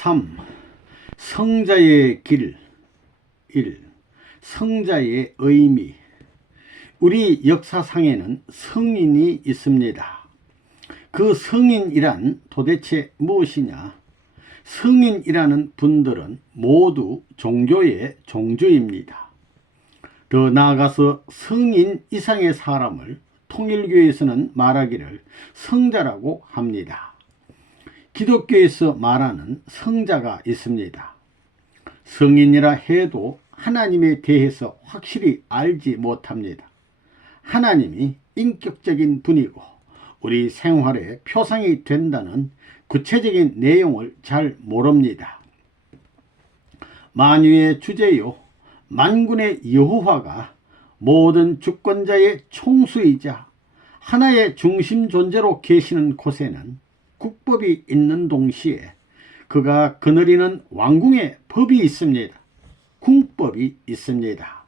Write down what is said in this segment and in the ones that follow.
3. 성자의 길. 1. 성자의 의미. 우리 역사상에는 성인이 있습니다. 그 성인이란 도대체 무엇이냐? 성인이라는 분들은 모두 종교의 종주입니다. 더 나아가서 성인 이상의 사람을 통일교에서는 말하기를 성자라고 합니다. 기독교에서 말하는 성자가 있습니다. 성인이라 해도 하나님에 대해서 확실히 알지 못합니다. 하나님이 인격적인 분이고 우리 생활에 표상이 된다는 구체적인 내용을 잘 모릅니다. 만유의 주제요 만군의 여호와가 모든 주권자의 총수이자 하나의 중심 존재로 계시는 곳에는 국법이 있는 동시에 그가 거느리는 왕궁의 법이 있습니다. 궁법이 있습니다.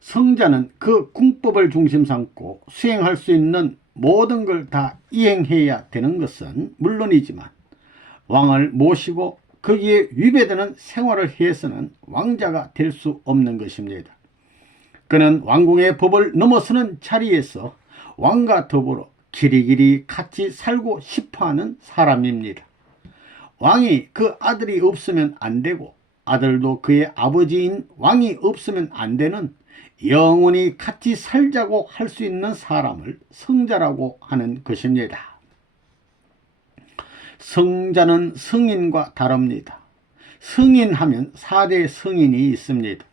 성자는 그 궁법을 중심 삼고 수행할 수 있는 모든 걸 다 이행해야 되는 것은 물론이지만 왕을 모시고 거기에 위배되는 생활을 해서는 왕자가 될 수 없는 것입니다. 그는 왕궁의 법을 넘어서는 자리에서 왕과 더불어 길이길이 같이 살고 싶어하는 사람입니다. 왕이 그 아들이 없으면 안 되고 아들도 그의 아버지인 왕이 없으면 안 되는 영원히 같이 살자고 할 수 있는 사람을 성자라고 하는 것입니다. 성자는 성인과 다릅니다. 성인하면 4대 성인이 있습니다.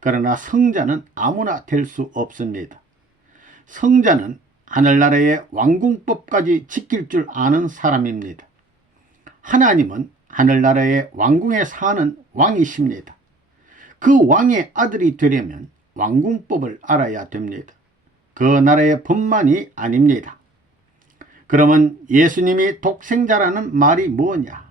그러나 성자는 아무나 될 수 없습니다. 성자는 하늘나라의 왕궁법까지 지킬 줄 아는 사람입니다. 하나님은 하늘나라의 왕궁에 사는 왕이십니다. 그 왕의 아들이 되려면 왕궁법을 알아야 됩니다. 그 나라의 법만이 아닙니다. 그러면 예수님이 독생자라는 말이 뭐냐?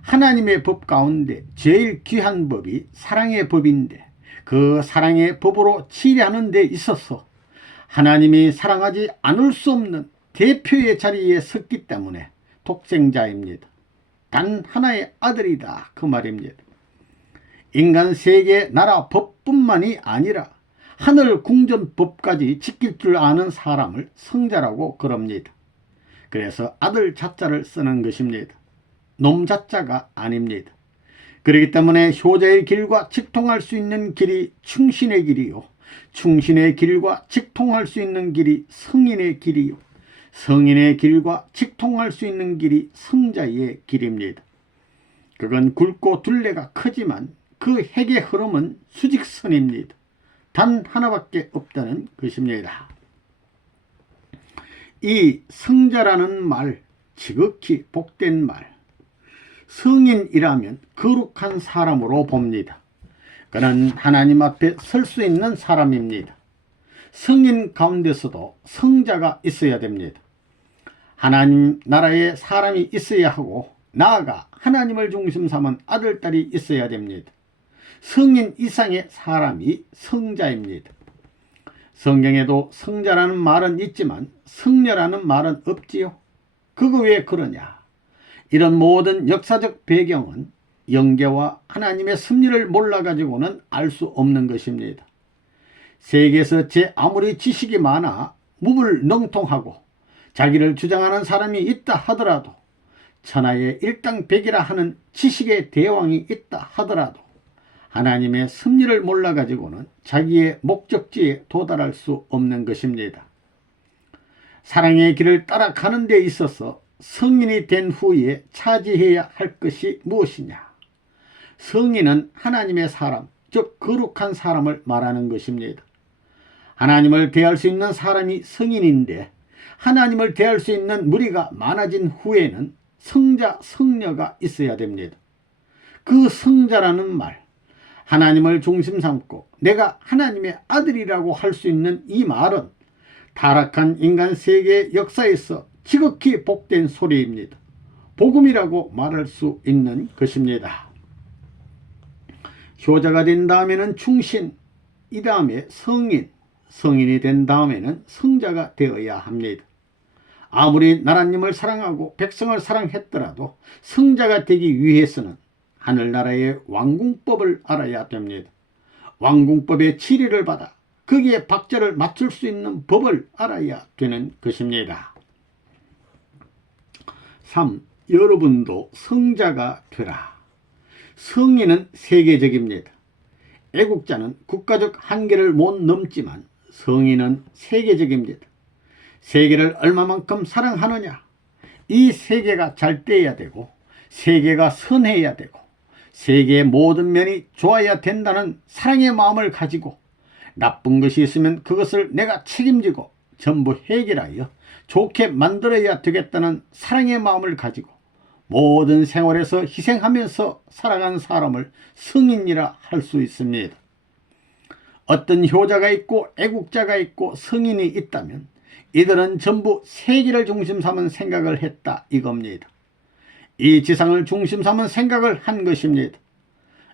하나님의 법 가운데 제일 귀한 법이 사랑의 법인데 그 사랑의 법으로 치리하는 데 있어서 하나님이 사랑하지 않을 수 없는 대표의 자리에 섰기 때문에 독생자입니다. 단 하나의 아들이다 그 말입니다. 인간 세계 나라 법뿐만이 아니라 하늘 궁전법까지 지킬 줄 아는 사람을 성자라고 그럽니다. 그래서 아들 자자를 쓰는 것입니다. 놈 자자가 아닙니다. 그렇기 때문에 효자의 길과 직통할 수 있는 길이 충신의 길이요 충신의 길과 직통할 수 있는 길이 성인의 길이요 성인의 길과 직통할 수 있는 길이 성자의 길입니다. 그건 굵고 둘레가 크지만 그 핵의 흐름은 수직선입니다. 단 하나밖에 없다는 것입니다. 이 성자라는 말, 지극히 복된 말. 성인이라면 거룩한 사람으로 봅니다. 그는 하나님 앞에 설 수 있는 사람입니다. 성인 가운데서도 성자가 있어야 됩니다. 하나님 나라에 사람이 있어야 하고 나아가 하나님을 중심 삼은 아들, 딸이 있어야 됩니다. 성인 이상의 사람이 성자입니다. 성경에도 성자라는 말은 있지만 성녀라는 말은 없지요. 그거 왜 그러냐? 이런 모든 역사적 배경은 영계와 하나님의 섭리를 몰라가지고는 알 수 없는 것입니다. 세계에서 제 아무리 지식이 많아 무불능통하고 자기를 주장하는 사람이 있다 하더라도 천하의 일당백이라 하는 지식의 대왕이 있다 하더라도 하나님의 섭리를 몰라가지고는 자기의 목적지에 도달할 수 없는 것입니다. 사랑의 길을 따라가는 데 있어서 성인이 된 후에 차지해야 할 것이 무엇이냐? 성인은 하나님의 사람, 즉 거룩한 사람을 말하는 것입니다. 하나님을 대할 수 있는 사람이 성인인데 하나님을 대할 수 있는 무리가 많아진 후에는 성자, 성녀가 있어야 됩니다. 그 성자라는 말, 하나님을 중심 삼고 내가 하나님의 아들이라고 할 수 있는 이 말은 타락한 인간 세계 역사에서 지극히 복된 소리입니다. 복음이라고 말할 수 있는 것입니다. 효자가 된 다음에는 충신, 이 다음에 성인, 성인이 된 다음에는 성자가 되어야 합니다. 아무리 나라님을 사랑하고 백성을 사랑했더라도 성자가 되기 위해서는 하늘나라의 왕궁법을 알아야 됩니다. 왕궁법의 지리를 받아 거기에 박자를 맞출 수 있는 법을 알아야 되는 것입니다. 3. 여러분도 성자가 되라. 성인은 세계적입니다. 애국자는 국가적 한계를 못 넘지만 성인은 세계적입니다. 세계를 얼마만큼 사랑하느냐, 이 세계가 잘 돼야 되고 세계가 선해야 되고 세계의 모든 면이 좋아야 된다는 사랑의 마음을 가지고 나쁜 것이 있으면 그것을 내가 책임지고 전부 해결하여 좋게 만들어야 되겠다는 사랑의 마음을 가지고 모든 생활에서 희생하면서 살아간 사람을 성인이라 할 수 있습니다. 어떤 효자가 있고 애국자가 있고 성인이 있다면 이들은 전부 세계를 중심 삼은 생각을 했다 이겁니다. 이 지상을 중심 삼은 생각을 한 것입니다.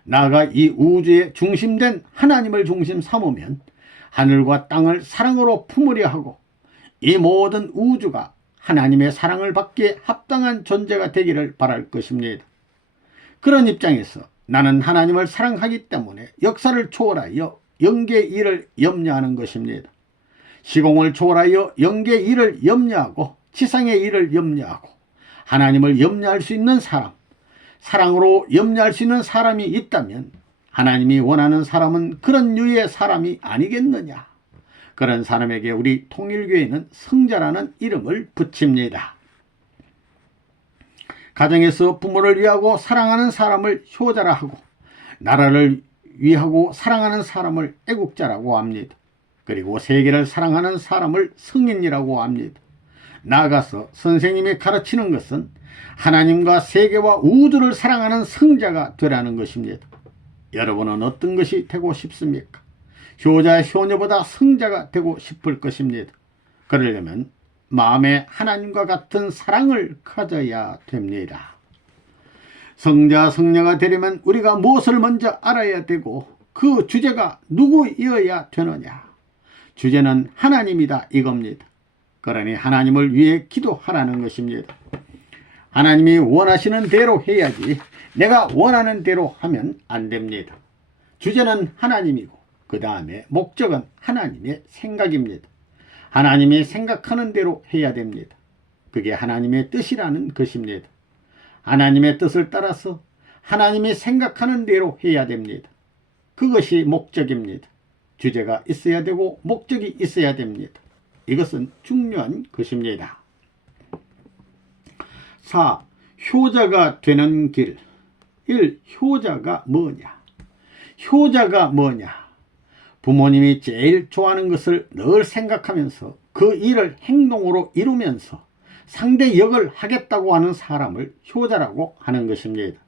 나아가 이 우주의 중심된 하나님을 중심 삼으면 하늘과 땅을 사랑으로 품으려 하고 이 모든 우주가 하나님의 사랑을 받기에 합당한 존재가 되기를 바랄 것입니다. 그런 입장에서 나는 하나님을 사랑하기 때문에 역사를 초월하여 영계의 일을 염려하는 것입니다. 시공을 초월하여 영계의 일을 염려하고 지상의 일을 염려하고 하나님을 염려할 수 있는 사람, 사랑으로 염려할 수 있는 사람이 있다면 하나님이 원하는 사람은 그런 유의 사람이 아니겠느냐. 그런 사람에게 우리 통일교회는 성자라는 이름을 붙입니다. 가정에서 부모를 위하고 사랑하는 사람을 효자라 하고 나라를 위하고 사랑하는 사람을 애국자라고 합니다. 그리고 세계를 사랑하는 사람을 성인이라고 합니다. 나아가서 선생님이 가르치는 것은 하나님과 세계와 우주를 사랑하는 성자가 되라는 것입니다. 여러분은 어떤 것이 되고 싶습니까? 효자, 효녀보다 성자가 되고 싶을 것입니다. 그러려면 마음에 하나님과 같은 사랑을 가져야 됩니다. 성자, 성녀가 되려면 우리가 무엇을 먼저 알아야 되고 그 주제가 누구이어야 되느냐? 주제는 하나님이다 이겁니다. 그러니 하나님을 위해 기도하라는 것입니다. 하나님이 원하시는 대로 해야지 내가 원하는 대로 하면 안 됩니다. 주제는 하나님이고 그 다음에 목적은 하나님의 생각입니다. 하나님이 생각하는 대로 해야 됩니다. 그게 하나님의 뜻이라는 것입니다. 하나님의 뜻을 따라서 하나님이 생각하는 대로 해야 됩니다. 그것이 목적입니다. 주제가 있어야 되고 목적이 있어야 됩니다. 이것은 중요한 것입니다. 4. 효자가 되는 길. 1. 효자가 뭐냐? 효자가 뭐냐? 부모님이 제일 좋아하는 것을 늘 생각하면서 그 일을 행동으로 이루면서 상대 역을 하겠다고 하는 사람을 효자라고 하는 것입니다.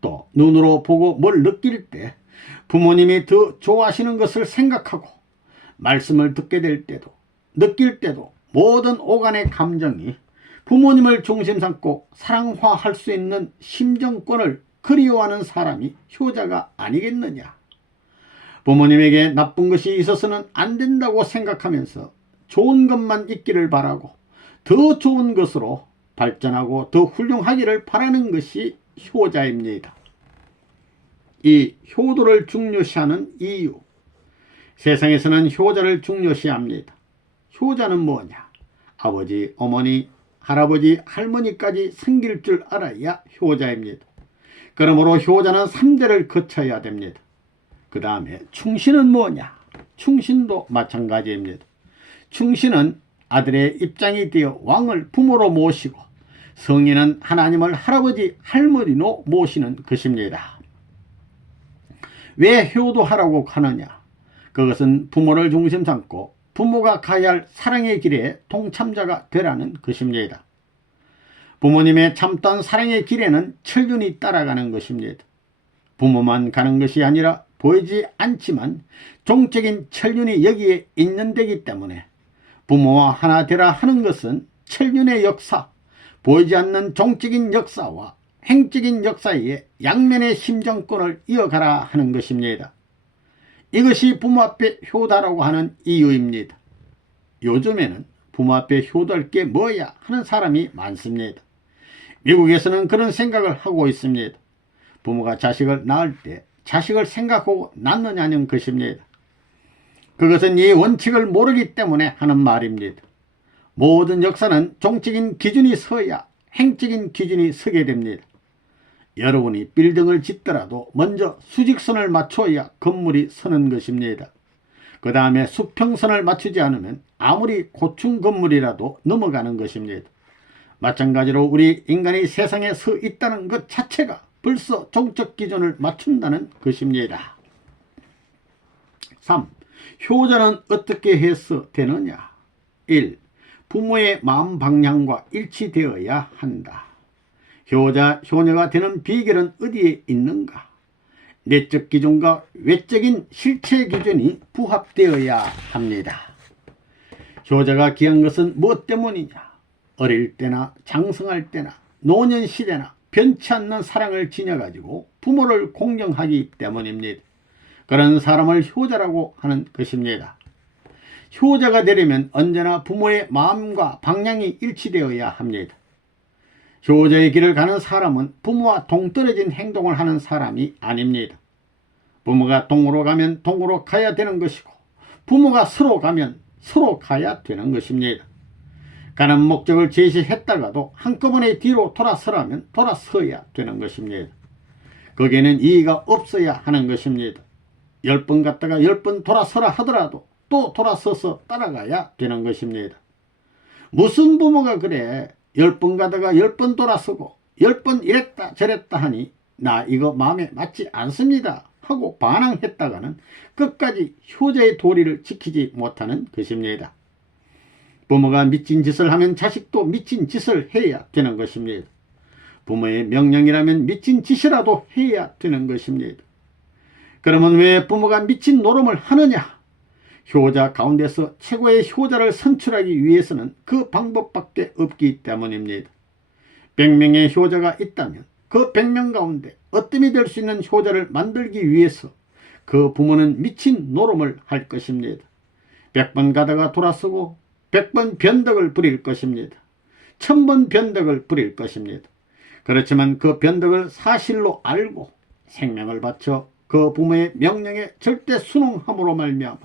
또 눈으로 보고 뭘 느낄 때 부모님이 더 좋아하시는 것을 생각하고 말씀을 듣게 될 때도 느낄 때도 모든 오간의 감정이 부모님을 중심 삼고 사랑화할 수 있는 심정권을 그리워하는 사람이 효자가 아니겠느냐. 부모님에게 나쁜 것이 있어서는 안 된다고 생각하면서 좋은 것만 있기를 바라고 더 좋은 것으로 발전하고 더 훌륭하기를 바라는 것이 효자입니다. 이 효도를 중요시하는 이유. 세상에서는 효자를 중요시합니다. 효자는 뭐냐? 아버지, 어머니, 할아버지, 할머니까지 섬길 줄 알아야 효자입니다. 그러므로 효자는 3대를 거쳐야 됩니다. 그 다음에 충신은 뭐냐? 충신도 마찬가지입니다. 충신은 아들의 입장이 되어 왕을 부모로 모시고 성인은 하나님을 할아버지, 할머니로 모시는 것입니다. 왜 효도하라고 하느냐? 그것은 부모를 중심 삼고 부모가 가야 할 사랑의 길에 동참자가 되라는 것입니다. 부모님의 참다운 사랑의 길에는 천륜이 따라가는 것입니다. 부모만 가는 것이 아니라 보이지 않지만 종적인 천륜이 여기에 있는 데기 때문에 부모와 하나 되라 하는 것은 천륜의 역사, 보이지 않는 종적인 역사와 행적인 역사의 양면의 심정권을 이어가라 하는 것입니다. 이것이 부모 앞에 효다라고 하는 이유입니다. 요즘에는 부모 앞에 효도할 게 뭐야 하는 사람이 많습니다. 미국에서는 그런 생각을 하고 있습니다. 부모가 자식을 낳을 때 자식을 생각하고 낳느냐는 것입니다. 그것은 이 원칙을 모르기 때문에 하는 말입니다. 모든 역사는 종적인 기준이 서야 행적인 기준이 서게 됩니다. 여러분이 빌딩을 짓더라도 먼저 수직선을 맞춰야 건물이 서는 것입니다. 그 다음에 수평선을 맞추지 않으면 아무리 고층 건물이라도 넘어가는 것입니다. 마찬가지로 우리 인간이 세상에 서 있다는 것 자체가 벌써 종적 기준을 맞춘다는 것입니다. 3. 효자는 어떻게 해서 되느냐? 1. 부모의 마음 방향과 일치되어야 한다. 효자, 효녀가 되는 비결은 어디에 있는가? 내적 기준과 외적인 실체 기준이 부합되어야 합니다. 효자가 귀한 것은 무엇 때문이냐? 어릴 때나 장성할 때나 노년 시대나 변치 않는 사랑을 지녀가지고 부모를 공경하기 때문입니다. 그런 사람을 효자라고 하는 것입니다. 효자가 되려면 언제나 부모의 마음과 방향이 일치되어야 합니다. 효자의 길을 가는 사람은 부모와 동떨어진 행동을 하는 사람이 아닙니다. 부모가 동으로 가면 동으로 가야 되는 것이고 부모가 서로 가면 서로 가야 되는 것입니다. 가는 목적을 제시했다가도 한꺼번에 뒤로 돌아서라면 돌아서야 되는 것입니다. 거기에는 이의가 없어야 하는 것입니다. 10번 갔다가 10번 돌아서라 하더라도 또 돌아서서 따라가야 되는 것입니다. 무슨 부모가 그래 10번 가다가 10번 돌아서고 10번 이랬다 저랬다 하니 나 이거 마음에 맞지 않습니다 하고 반항했다가는 끝까지 효자의 도리를 지키지 못하는 것입니다. 부모가 미친 짓을 하면 자식도 미친 짓을 해야 되는 것입니다. 부모의 명령이라면 미친 짓이라도 해야 되는 것입니다. 그러면 왜 부모가 미친 노름을 하느냐? 효자 가운데서 최고의 효자를 선출하기 위해서는 그 방법밖에 없기 때문입니다. 100명의 효자가 있다면 그 100명 가운데 어뜸이 될 수 있는 효자를 만들기 위해서 그 부모는 미친 노름을 할 것입니다. 100번 가다가 돌아서고 100번 변덕을 부릴 것입니다. 1000번 변덕을 부릴 것입니다. 그렇지만 그 변덕을 사실로 알고 생명을 바쳐 그 부모의 명령에 절대 순응함으로 말미암아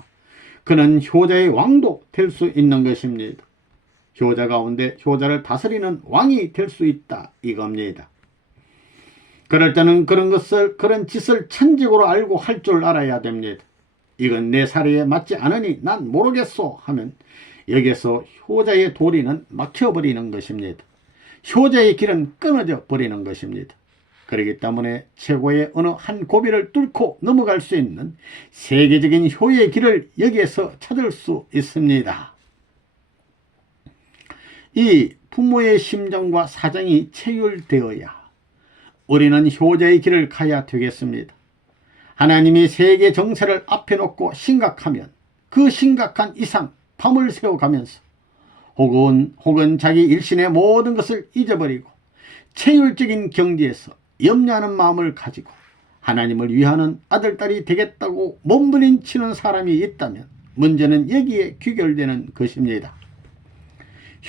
그는 효자의 왕도 될 수 있는 것입니다. 효자 가운데 효자를 다스리는 왕이 될 수 있다 이겁니다. 그럴 때는 그런 짓을 천직으로 알고 할 줄 알아야 됩니다. 이건 내 사리에 맞지 않으니 난 모르겠소 하면 여기서 효자의 도리는 막혀버리는 것입니다. 효자의 길은 끊어져 버리는 것입니다. 그렇기 때문에 최고의 어느 한 고비를 뚫고 넘어갈 수 있는 세계적인 효의 길을 여기에서 찾을 수 있습니다. 이 부모의 심정과 사정이 체율되어야 우리는 효자의 길을 가야 되겠습니다. 하나님이 세계 정세를 앞에 놓고 심각하면 그 심각한 이상 밤을 새워가면서 혹은 자기 일신의 모든 것을 잊어버리고 체율적인 경지에서 염려하는 마음을 가지고 하나님을 위하는 아들딸이 되겠다고 몸부림치는 사람이 있다면 문제는 여기에 귀결되는 것입니다.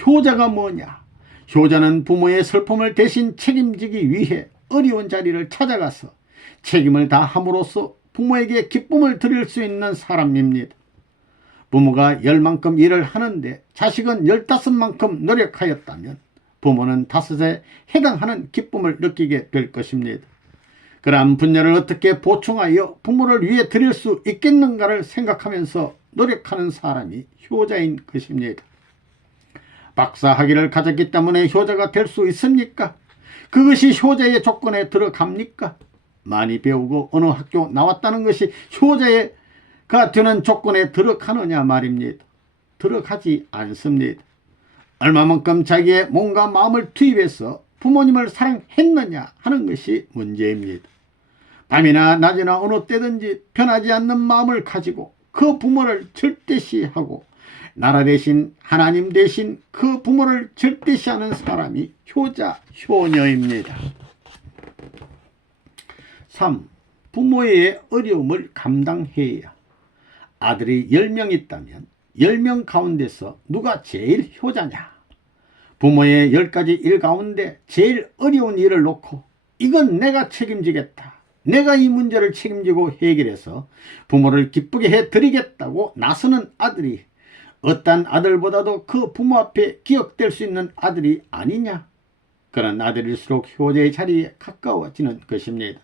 효자가 뭐냐? 효자는 부모의 슬픔을 대신 책임지기 위해 어려운 자리를 찾아가서 책임을 다함으로써 부모에게 기쁨을 드릴 수 있는 사람입니다. 부모가 10만큼 일을 하는데 자식은 15만큼 노력하였다면 부모는 5에 해당하는 기쁨을 느끼게 될 것입니다. 그러한 분야를 어떻게 보충하여 부모를 위해 드릴 수 있겠는가를 생각하면서 노력하는 사람이 효자인 것입니다. 박사학위를 가졌기 때문에 효자가 될 수 있습니까? 그것이 효자의 조건에 들어갑니까? 많이 배우고 어느 학교 나왔다는 것이 효자가 되는 조건에 들어가느냐 말입니다. 들어가지 않습니다. 얼마만큼 자기의 몸과 마음을 투입해서 부모님을 사랑했느냐 하는 것이 문제입니다. 밤이나 낮이나 어느 때든지 변하지 않는 마음을 가지고 그 부모를 절대시하고 나라 대신 하나님 대신 그 부모를 절대시하는 사람이 효자, 효녀입니다. 3. 부모의 어려움을 감당해야 아들이 10명 있다면 10명 가운데서 누가 제일 효자냐? 부모의 10가지 일 가운데 제일 어려운 일을 놓고 이건 내가 책임지겠다. 내가 이 문제를 책임지고 해결해서 부모를 기쁘게 해드리겠다고 나서는 아들이 어떤 아들보다도 그 부모 앞에 기억될 수 있는 아들이 아니냐? 그런 아들일수록 효자의 자리에 가까워지는 것입니다.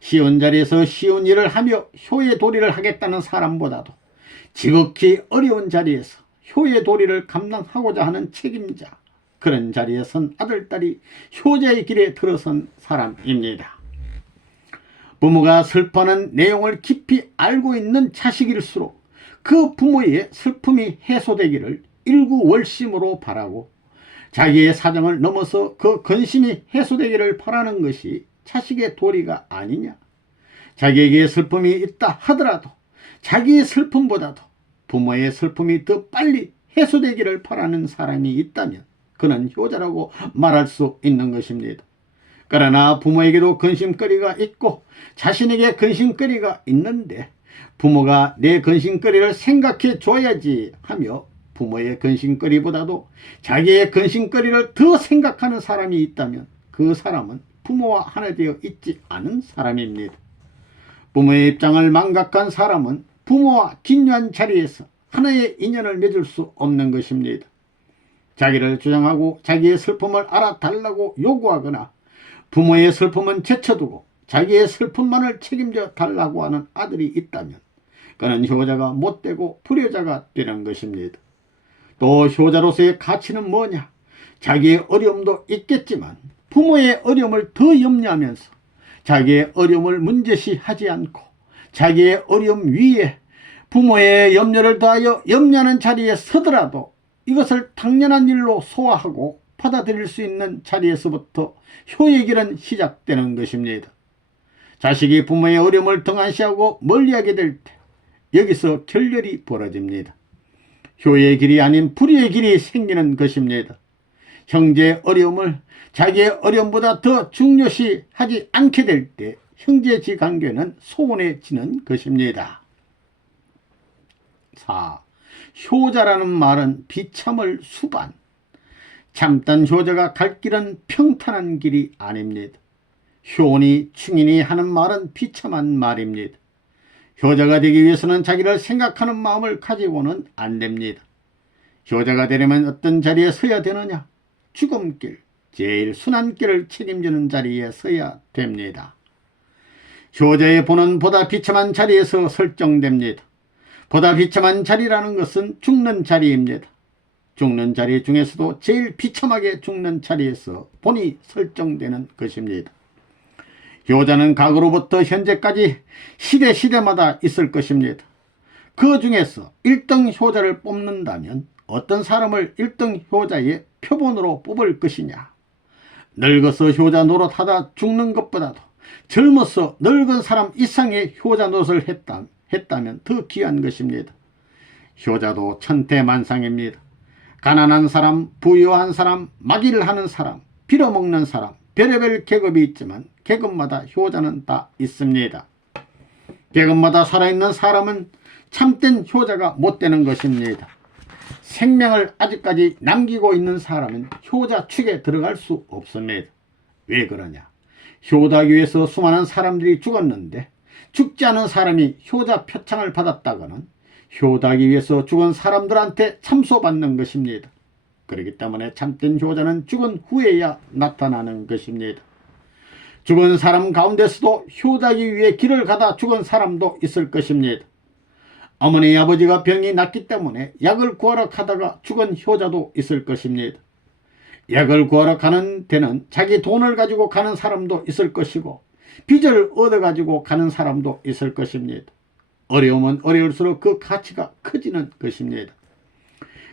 쉬운 자리에서 쉬운 일을 하며 효의 도리를 하겠다는 사람보다도 지극히 어려운 자리에서 효의 도리를 감당하고자 하는 책임자, 그런 자리에 선 아들딸이 효자의 길에 들어선 사람입니다. 부모가 슬퍼하는 내용을 깊이 알고 있는 자식일수록 그 부모의 슬픔이 해소되기를 일구월심으로 바라고 자기의 사정을 넘어서 그 근심이 해소되기를 바라는 것이 자식의 도리가 아니냐. 자기에게 슬픔이 있다 하더라도 자기의 슬픔보다도 부모의 슬픔이 더 빨리 해소되기를 바라는 사람이 있다면 그는 효자라고 말할 수 있는 것입니다. 그러나 부모에게도 근심거리가 있고 자신에게 근심거리가 있는데 부모가 내 근심거리를 생각해 줘야지 하며 부모의 근심거리보다도 자기의 근심거리를 더 생각하는 사람이 있다면 그 사람은 부모와 하나 되어 있지 않은 사람입니다. 부모의 입장을 망각한 사람은 부모와 긴묘한 자리에서 하나의 인연을 맺을 수 없는 것입니다. 자기를 주장하고 자기의 슬픔을 알아달라고 요구하거나 부모의 슬픔은 제쳐두고 자기의 슬픔만을 책임져 달라고 하는 아들이 있다면 그는 효자가 못되고 불효자가 되는 것입니다. 또 효자로서의 가치는 뭐냐? 자기의 어려움도 있겠지만 부모의 어려움을 더 염려하면서 자기의 어려움을 문제시하지 않고 자기의 어려움 위에 부모의 염려를 다하여 염려하는 자리에 서더라도 이것을 당연한 일로 소화하고 받아들일 수 있는 자리에서부터 효의 길은 시작되는 것입니다. 자식이 부모의 어려움을 등한시하고 멀리하게 될 때 여기서 결렬이 벌어집니다. 효의 길이 아닌 불의의 길이 생기는 것입니다. 형제의 어려움을 자기의 어려움보다 더 중요시하지 않게 될 때 형제지 관계는 소원해지는 것입니다. 4. 효자라는 말은 비참을 수반. 참던 효자가 갈 길은 평탄한 길이 아닙니다. 효니 충인이 하는 말은 비참한 말입니다. 효자가 되기 위해서는 자기를 생각하는 마음을 가지고는 안 됩니다. 효자가 되려면 어떤 자리에 서야 되느냐? 죽음길, 제일 순한 길을 책임지는 자리에 서야 됩니다. 효자의 본은 보다 비참한 자리에서 설정됩니다. 보다 비참한 자리라는 것은 죽는 자리입니다. 죽는 자리 중에서도 제일 비참하게 죽는 자리에서 본이 설정되는 것입니다. 효자는 과거로부터 현재까지 시대마다 있을 것입니다. 그 중에서 1등 효자를 뽑는다면 어떤 사람을 1등 효자의 표본으로 뽑을 것이냐? 늙어서 효자 노릇하다 죽는 것보다도 젊어서 늙은 사람 이상의 효자 노릇을 했다면 더 귀한 것입니다. 효자도 천태만상입니다. 가난한 사람, 부유한 사람, 마기를 하는 사람, 빌어먹는 사람, 별의별 계급이 있지만 계급마다 효자는 다 있습니다. 계급마다 살아있는 사람은 참된 효자가 못 되는 것입니다. 생명을 아직까지 남기고 있는 사람은 효자 축에 들어갈 수 없습니다. 왜 그러냐? 효자하기 위해서 수많은 사람들이 죽었는데 죽지 않은 사람이 효자 표창을 받았다가는 효자하기 위해서 죽은 사람들한테 참소받는 것입니다. 그렇기 때문에 참된 효자는 죽은 후에야 나타나는 것입니다. 죽은 사람 가운데서도 효자하기 위해 길을 가다 죽은 사람도 있을 것입니다. 어머니 아버지가 병이 났기 때문에 약을 구하러 가다가 죽은 효자도 있을 것입니다. 약을 구하러 가는 데는 자기 돈을 가지고 가는 사람도 있을 것이고 빚을 얻어가지고 가는 사람도 있을 것입니다. 어려우면 어려울수록 그 가치가 커지는 것입니다.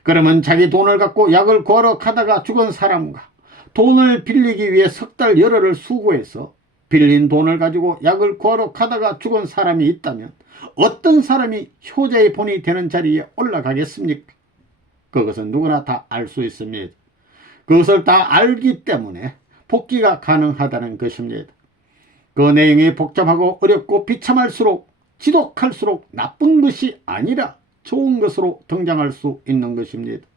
그러면 자기 돈을 갖고 약을 구하러 가다가 죽은 사람과 돈을 빌리기 위해 석 달 열흘을 수고해서 빌린 돈을 가지고 약을 구하러 가다가 죽은 사람이 있다면 어떤 사람이 효자의 본이 되는 자리에 올라가겠습니까? 그것은 누구나 다 알 수 있습니다. 그것을 다 알기 때문에 복귀가 가능하다는 것입니다. 그 내용이 복잡하고 어렵고 비참할수록 지독할수록 나쁜 것이 아니라 좋은 것으로 등장할 수 있는 것입니다.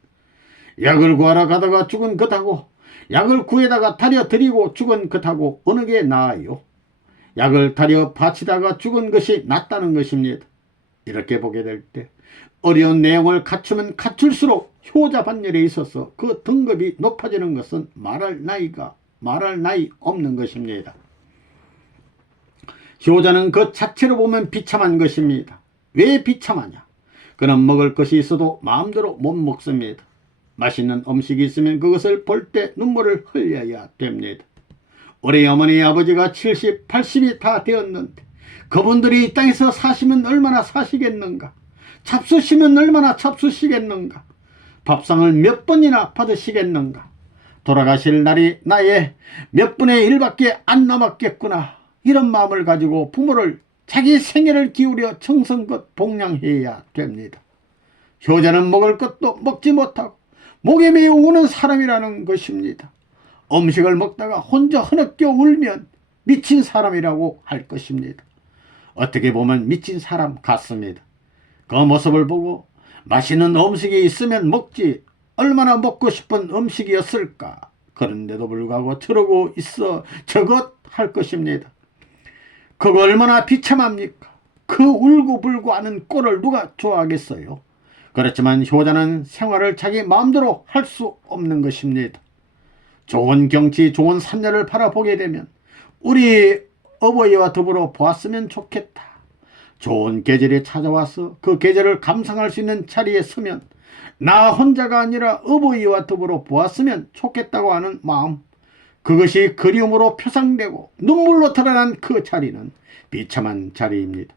약을 구하러 가다가 죽은 것하고 약을 구해다가 다려 드리고 죽은 것하고 어느 게 나아요? 약을 다려 바치다가 죽은 것이 낫다는 것입니다. 이렇게 보게 될 때 어려운 내용을 갖추면 갖출수록 효자 반열에 있어서 그 등급이 높아지는 것은 말할 나위 없는 것입니다. 효자는 그 자체로 보면 비참한 것입니다. 왜 비참하냐? 그는 먹을 것이 있어도 마음대로 못 먹습니다. 맛있는 음식이 있으면 그것을 볼 때 눈물을 흘려야 됩니다. 우리 어머니 아버지가 70, 80이 다 되었는데 그분들이 이 땅에서 사시면 얼마나 사시겠는가? 잡수시면 얼마나 잡수시겠는가? 밥상을 몇 번이나 받으시겠는가? 돌아가실 날이 나의 몇 분의 1밖에 안 남았겠구나. 이런 마음을 가지고 부모를 자기 생애를 기울여 정성껏 복양해야 됩니다. 효자는 먹을 것도 먹지 못하고 목에 매여 우는 사람이라는 것입니다. 음식을 먹다가 혼자 흐느껴 울면 미친 사람이라고 할 것입니다. 어떻게 보면 미친 사람 같습니다. 그 모습을 보고 맛있는 음식이 있으면 먹지 얼마나 먹고 싶은 음식이었을까. 그런데도 불구하고 저러고 있어 저것 할 것입니다. 그거 얼마나 비참합니까? 그 울고불고 하는 꼴을 누가 좋아하겠어요? 그렇지만 효자는 생활을 자기 마음대로 할 수 없는 것입니다. 좋은 경치, 좋은 산녀를 바라보게 되면 우리 어버이와 더불어 보았으면 좋겠다. 좋은 계절이 찾아와서 그 계절을 감상할 수 있는 자리에 서면 나 혼자가 아니라 어버이와 더불어 보았으면 좋겠다고 하는 마음, 그것이 그리움으로 표상되고 눈물로 드러난 그 자리는 비참한 자리입니다.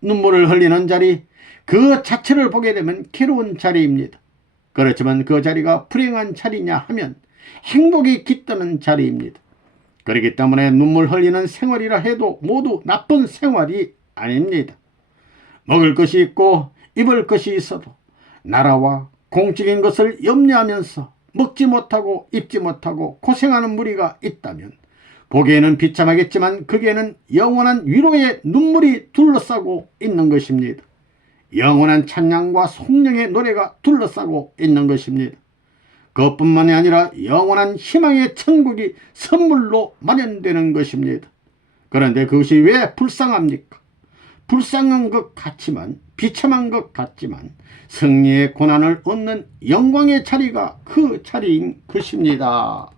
눈물을 흘리는 자리, 그 자체를 보게 되면 괴로운 자리입니다. 그렇지만 그 자리가 불행한 자리냐 하면 행복이 깃드는 자리입니다. 그렇기 때문에 눈물 흘리는 생활이라 해도 모두 나쁜 생활이 아닙니다. 먹을 것이 있고 입을 것이 있어도 나라와 공적인 것을 염려하면서 먹지 못하고 입지 못하고 고생하는 무리가 있다면 보기에는 비참하겠지만 거기에는 영원한 위로의 눈물이 둘러싸고 있는 것입니다. 영원한 찬양과 성령의 노래가 둘러싸고 있는 것입니다. 그것뿐만이 아니라 영원한 희망의 천국이 선물로 마련되는 것입니다. 그런데 그것이 왜 불쌍합니까? 불쌍한 것 같지만, 비참한 것 같지만 승리의 고난을 얻는 영광의 자리가 그 자리인 것입니다.